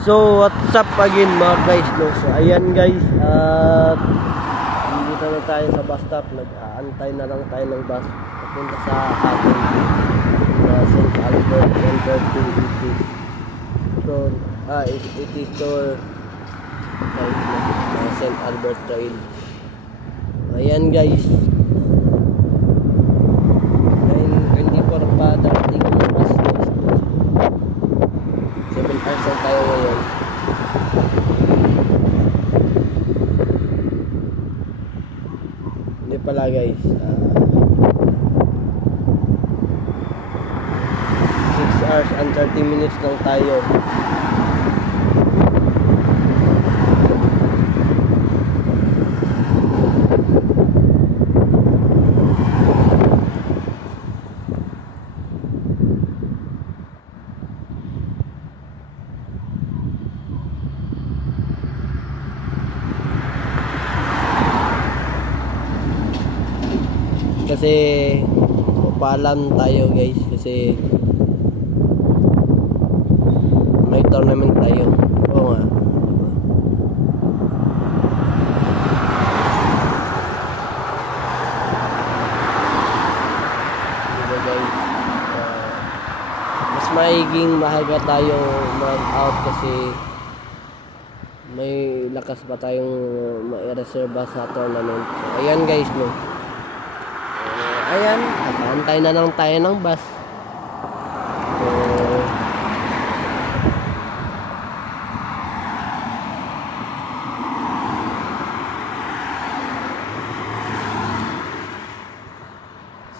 So what's up again mga guys, no? So ayan guys, at dito na tayo sa bus stop. Nag-aantay na lang tayo ng bus papunta sa ating St. Albert Center to it is store St. Albert Trail. Ayan guys, 9:24 pa dating yung bus. 7 hours lang tayo ngayon. Hindi pala guys, 6 hours and 30 minutes lang tayo. Kasi paalam tayo guys, kasi may tournament tayo. Oo nga, diba guys, mas maiging mahaga tayo mag-out kasi may lakas pa tayong ma-reserva sa tournament. So ayan guys, no. Ayan, nakaantay na lang tayo ng bus.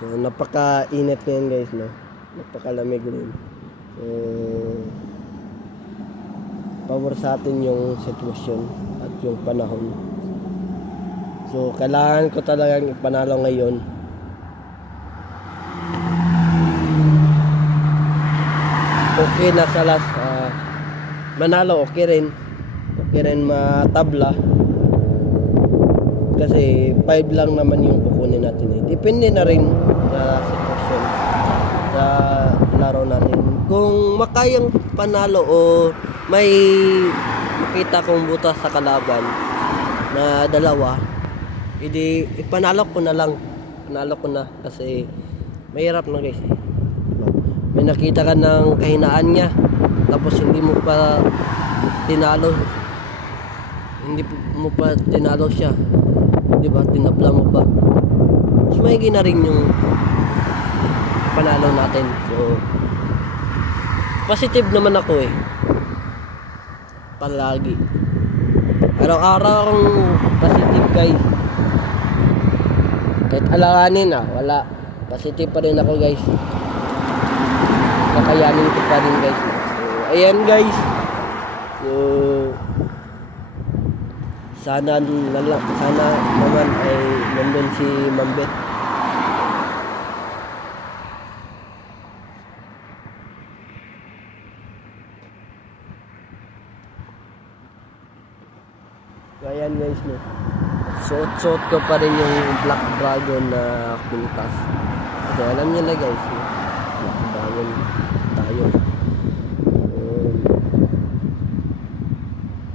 So napaka-init ngayon guys, no? Napakalamig rin. Pabor sa atin yung sitwasyon at yung panahon. So kailangan ko talagang ipanalo ngayon. Okay na sa last, manalo okay rin matabla kasi 5 lang naman yung kukunin natin. Depende na rin sa sitwasyon sa laro natin, kung makayang panalo o may makita kong butas sa kalaban na dalawa, hindi ipanalo ko na kasi mahirap na guys. May nakita ka ng kahinaan niya, tapos hindi mo pa tinalo siya, di ba? Tinapla mo pa. Mas maigi na rin yung panalo natin. So positive naman ako palagi, araw-araw akong positive guys. Kahit alanganin wala, positive pa rin ako guys. Kakayanin ko pa rin guys. So ayan guys, so sana naman ay nandun si Mambet. So ayan guys, no, suot ko pa rin yung Black Dragon na pintas. So alam nyo na guys, no? Black Dragon tayo.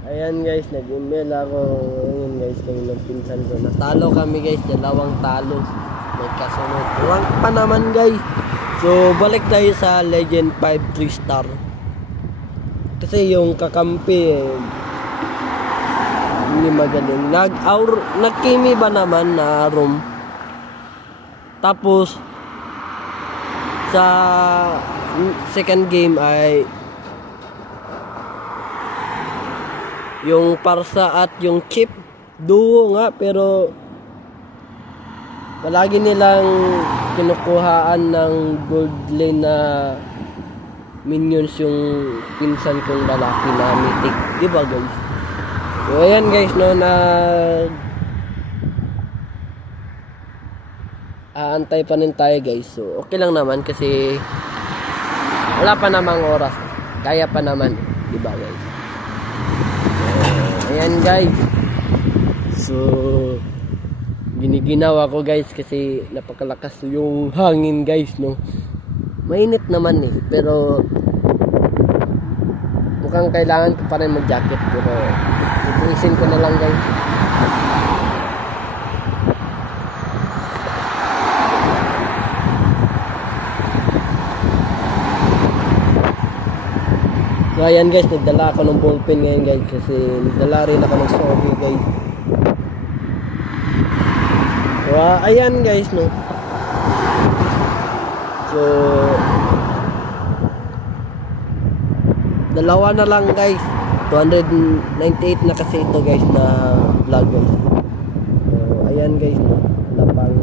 Ayan guys, nag-email ako ngayon guys ng pinsan ko. Natalo kami guys, 2 talo. May kasunod rank pa naman guys. So balik tayo sa Legend 5 3 star. Kasi yung kakampi hindi magaling. Nag-kimi ba naman na room. Tapos sa second game ay yung Parsa at yung Chip duo nga, pero palagi nilang kinukuhaan ng gold lane na minions yung pinsan kong lalaki na mythic, di ba guys? So ayan guys, no, na aantay pa rin tayo guys. So okay lang naman kasi wala pa namang oras, kaya pa naman, di ba guys? Ayan guys, so giniginawa ko guys kasi napakalakas yung hangin guys, no. Mainit naman pero mukhang kailangan ko pa rin mag-jacket pero titiisin ko na lang guys. So ayan guys, nagdala ako ng ballpen ngayon guys kasi nagdala rin ako ng sorry guys. So ayan guys no. So dalawa na lang guys. 298 na kasi ito guys na vlog guys. So ayan guys no. Lapang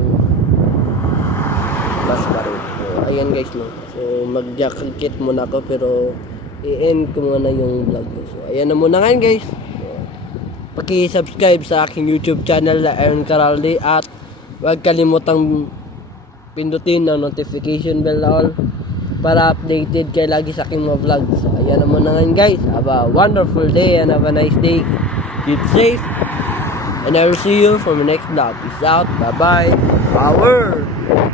plus pa rin. So ayan guys no. So mag-jacket muna ako pero i-end ko muna yung vlog ko. So ayan na muna ngayon guys. So, paki-subscribe sa aking YouTube channel na Aaron Caraldi at huwag kalimutang pindutin ang notification bell all para updated kayo lagi sa aking mga vlogs. So ayan na muna ngayon guys. Have a wonderful day and have a nice day. Keep safe and I will see you for my next vlog. Peace out. Bye bye. Power.